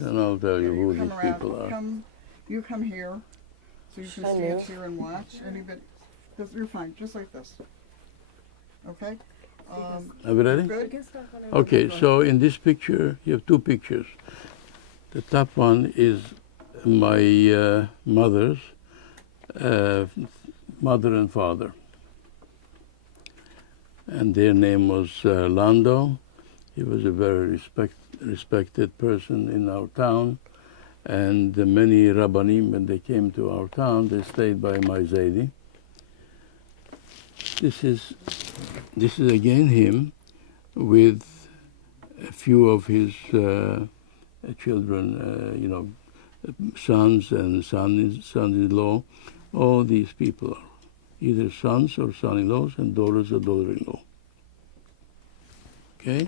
And I'll tell you who these people are. You come here, so you can stand here and watch. Anybody, you're fine, just like this. Okay. Are we ready? Good. Okay, so in this picture, you have two pictures. The top one is my mother's mother and father. And their name was Lando. He was a very respected person in our town. And many Rabbanim, when they came to our town, they stayed by my Zaidi. This is again him with a few of his children, sons and sons-in-law. All these people are either sons or son-in-laws and daughters or daughter-in-law. Okay?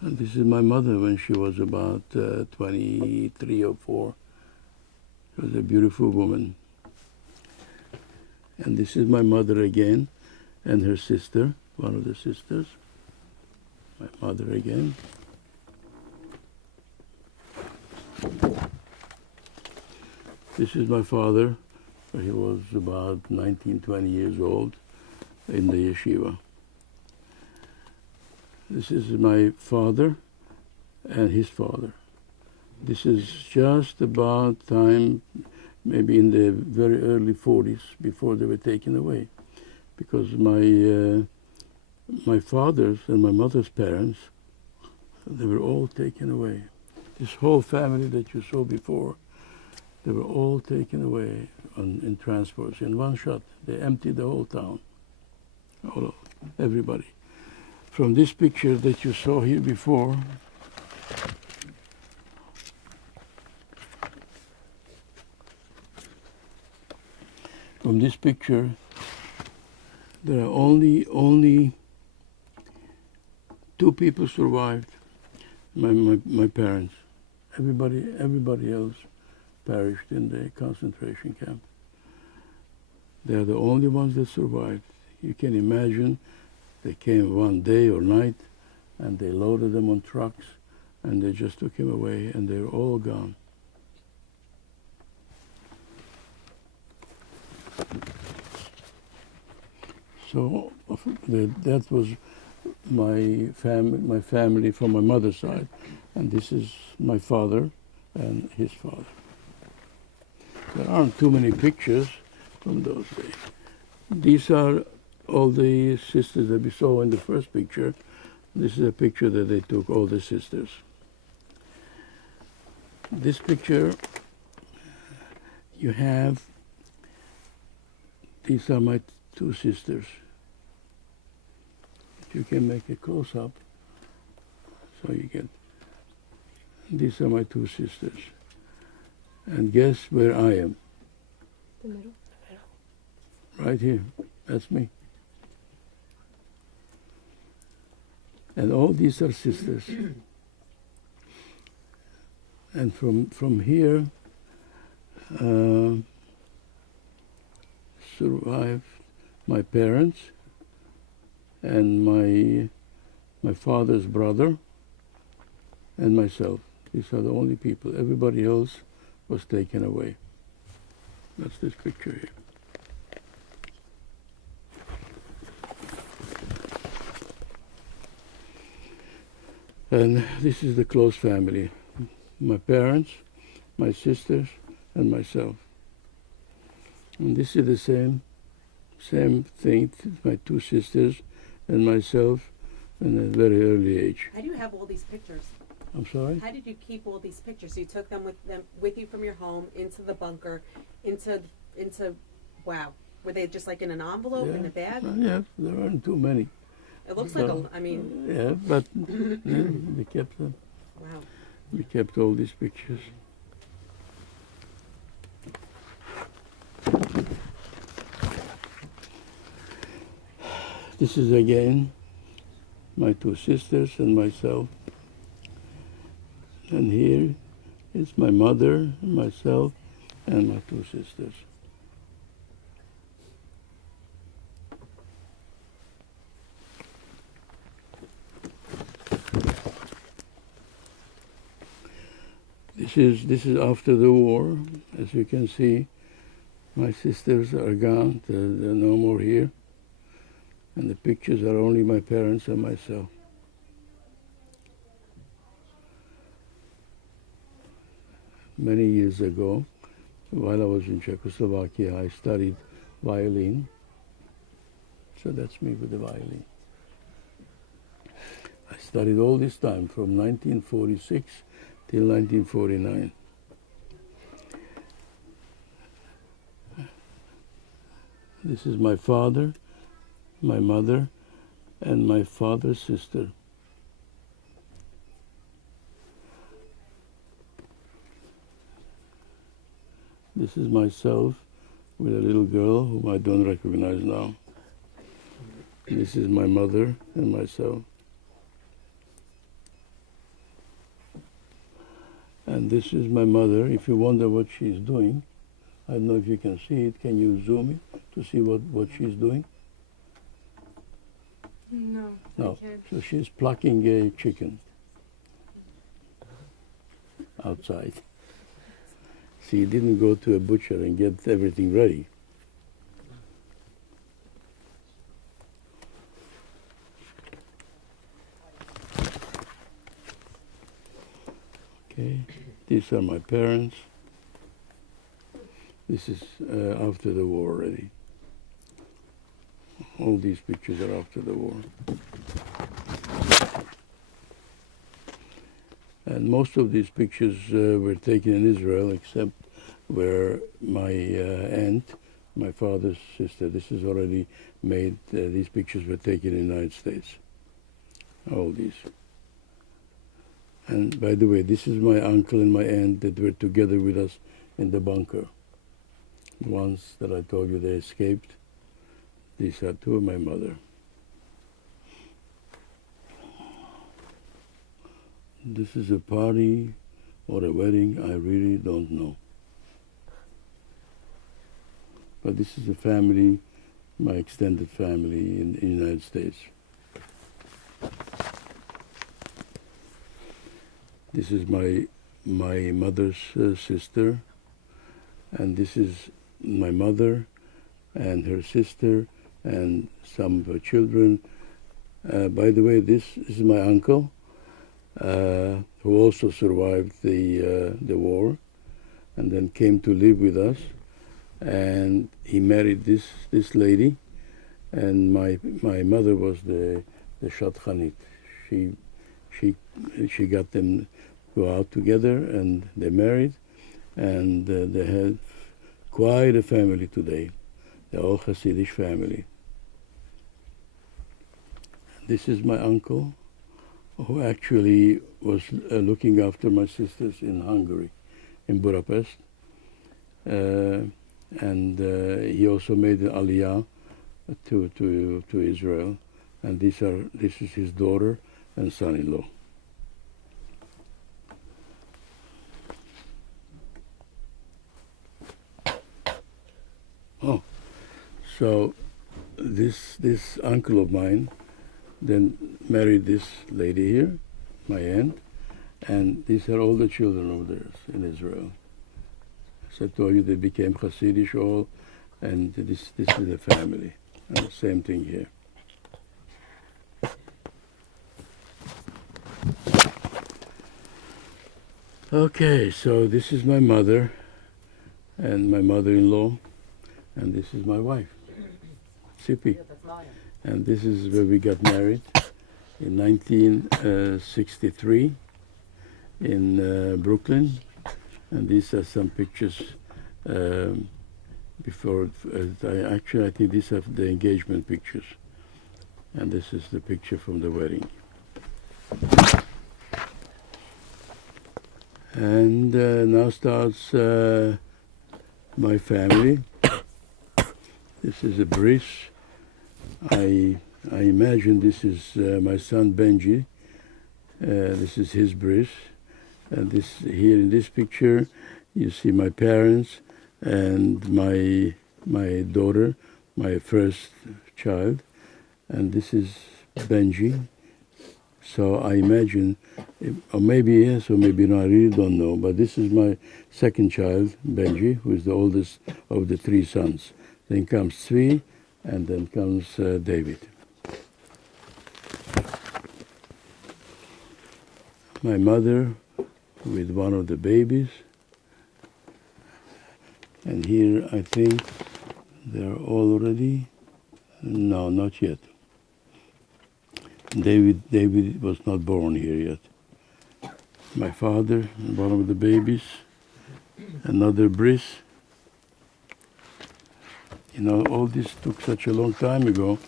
And this is my mother when she was about 23 or 4. She was a beautiful woman. And this is my mother again and her sister, one of the sisters. My mother again. This is my father. He was about 19, 20 years old in the yeshiva. This is my father and his father. This is just about time, maybe in the very early 40s, before they were taken away. Because my father's and my mother's parents, they were all taken away. This whole family that you saw before, they were all taken away in transports in one shot. They emptied the whole town, everybody. From this picture that you saw here before, from this picture, there are only 2 people survived. My parents. Everybody else perished in the concentration camp. They are the only ones that survived. You can imagine. They came one day or night, and they loaded them on trucks, and they just took him away, and they were all gone. So that was my family from my mother's side, and this is my father and his father. There aren't too many pictures from those days. These are all the sisters that we saw in the first picture. This is a picture that they took, all the sisters. This picture, you have, these are my 2 sisters. You can make a close-up, so you get, these are my 2 sisters. And guess where I am? The middle. Right here, that's me. And all these are sisters. And from here survived my parents and my father's brother and myself. These are the only people. Everybody else was taken away. That's this picture here. And this is the close family. My parents, my sisters, and myself. And this is the same thing, my 2 sisters and myself in a very early age. How do you have all these pictures? I'm sorry? How did you keep all these pictures? You took them with you from your home into the bunker, into wow. Were they just like in an envelope in a bag? Yeah, there aren't too many. It looks like Yeah, but we kept them. Wow. We kept all these pictures. This is again my 2 sisters and myself. And here is my mother, myself, and my 2 sisters. this is after the war. As you can see, my sisters are gone. They're no more here. And the pictures are only my parents and myself. Many years ago, while I was in Czechoslovakia, I studied violin. So that's me with the violin. I studied all this time from 1946 till 1949. This is my father, my mother, and my father's sister. This is myself with a little girl whom I don't recognize now. This is my mother and myself. And this is my mother. If you wonder what she's doing, I don't know if you can see it. Can you zoom it to see what she's doing? No, No. I can't. So she's plucking a chicken outside. She didn't go to a butcher and get everything ready. Okay, these are my parents. This is after the war already. All these pictures are after the war. And most of these pictures were taken in Israel, except where my aunt, my father's sister, this is already made, these pictures were taken in the United States. All these. And by the way, this is my uncle and my aunt that were together with us in the bunker. The ones that I told you they escaped. These are two of my mother. This is a party or a wedding, I really don't know. But this is a family, my extended family in the United States. This is my mother's sister, and this is my mother and her sister and some of her children. By the way, this is my uncle, who also survived the war, and then came to live with us. And he married this lady, and my mother was the shadchanit. She got them go out together, and they married, and they had quite a family today. They're all Hasidic family. This is my uncle, who actually was looking after my sisters in Hungary, in Budapest. And he also made an aliyah to Israel. And this is his daughter and son-in-law. Oh, so this uncle of mine then married this lady here, my aunt, and these are all the children of theirs in Israel. As I told you, they became Hasidic all, and this is the family. And the same thing here. Okay, so this is my mother and my mother-in-law, and this is my wife, Sippy. And this is where we got married in 1963 in Brooklyn. And these are some pictures before. I think these are the engagement pictures. And this is the picture from the wedding. And now starts my family. This is a bris. I imagine this is my son Benji. This is his bris. And this here in this picture, you see my parents and my daughter, my first child, and this is Benji. So I imagine Or maybe yes, or maybe not. I really don't know. But this is my second child, Benji, who is the oldest of the three sons. Then comes Tzvi, and then comes David. My mother with one of the babies. And here I think they're all ready. No, not yet. David was not born here yet. My father, one of the babies, another bris. You know, all this took such a long time ago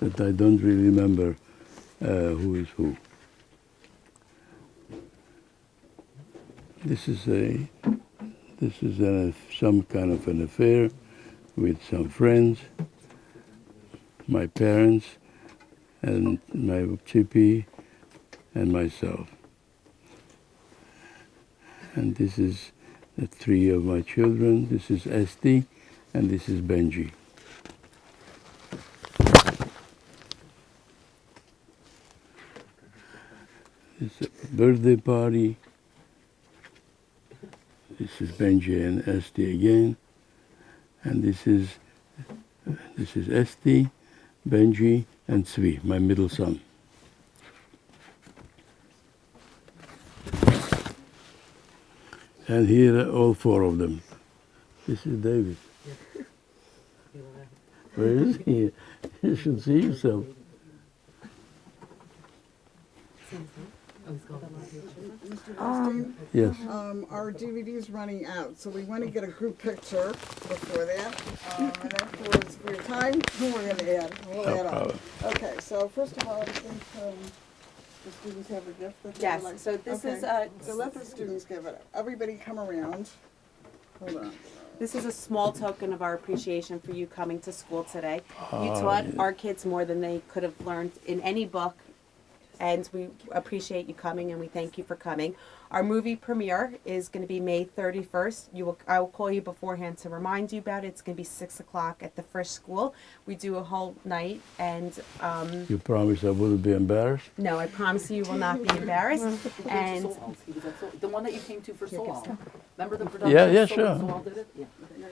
that I don't really remember who is who. This is some kind of an affair with some friends, my parents, and my chippy, and myself. And this is the three of my children. This is Esti, and this is Benji. It's a birthday party. This is Benji and Esti again. And this is Esti, Benji, and Tzvi, my middle son. And here are all four of them. This is David. Where is he? You should see yourself. Mr. Goldstein, Yes. our DVD is running out, so we want to get a group picture before that. And afterwards, if we have time, we're going to add. We'll No add on. problem. Okay, so first of all, I think the students have a gift that they Yes, would like. so this Okay, is so let the students give it. Everybody come around. Hold on. this is a small token of our appreciation for you coming to school today. You Ah, taught yeah. our kids more than they could have learned in any book, and we appreciate you coming and we thank you for coming. Our movie premiere is going to be May 31st. I will call you beforehand to remind you about it. It's going to be 6 o'clock at the Frisch School. We do a whole night, and You promise I wouldn't be embarrassed? no, I promise you will not be embarrassed. And The one that you came to for Solal. Remember the production? Yeah, Solal- sure. Solal did it? Yeah.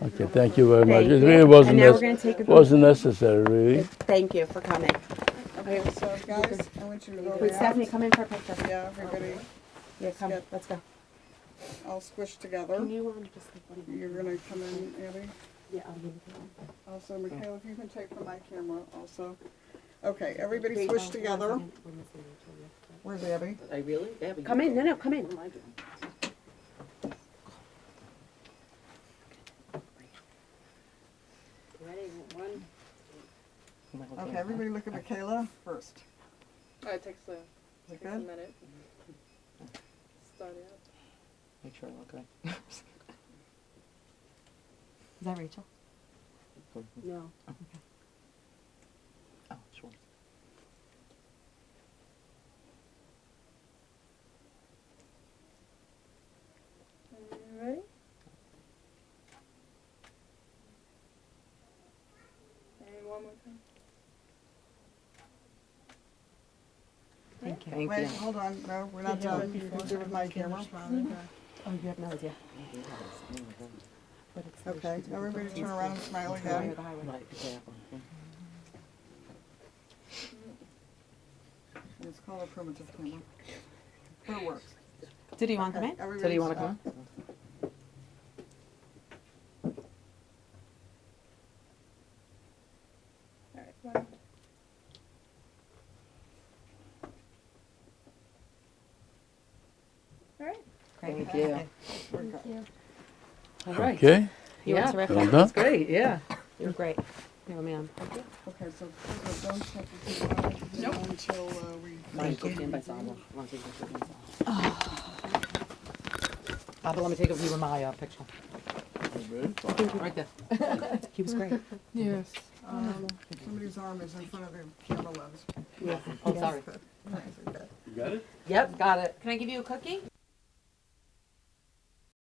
Okay, thank you very much. Thank It you. really wasn't, And now we're gonna take a- wasn't necessary, really. thank you for coming. Okay, so guys, I want you to go Wait, Stephanie, around. come in for a picture. Yeah, everybody Yeah, come. Good. Let's go. all squished together. Can you just like, what do you- You're going to come in, Abby. Yeah, I'll leave it. Also, Michaela, if you can take from my camera also. Okay, everybody Wait, squish oh, together. 1 second. We're missing Rachel, yeah. Where's Abby? I really? Yeah, but Come you- in. No, come in. What am I doing? Ready? 1. Am I looking Okay, at everybody look at Michaela first. It takes a Is it takes a good? minute. Start it up. Make sure I look right. Is that Rachel? No. Oh, sure. Ready? And one more time. Thank you. Thank Wait, you. hold on. No, we're not done. You can do with my camera. Oh, you have no idea. But it's Okay, everybody turn around and smile the highway, again. the highway. Right, exactly. It's called a primitive camera. But it works. Did you want to come in? So do you want to come? Alright, one. Alright. Thank you. We're good. All right. Okay? You were Yeah. terrific. Well done. That's great, yeah. You were great. You're a man. Okay, so don't check the camera until we. Mine's okay by Solomon. I want to take a picture of myself. But let me take a view of my picture. Right there. He was great. Yes. Somebody's arm is in front of the camera lens. Oh, sorry. You got it? Yep, got it. Can I give you a cookie?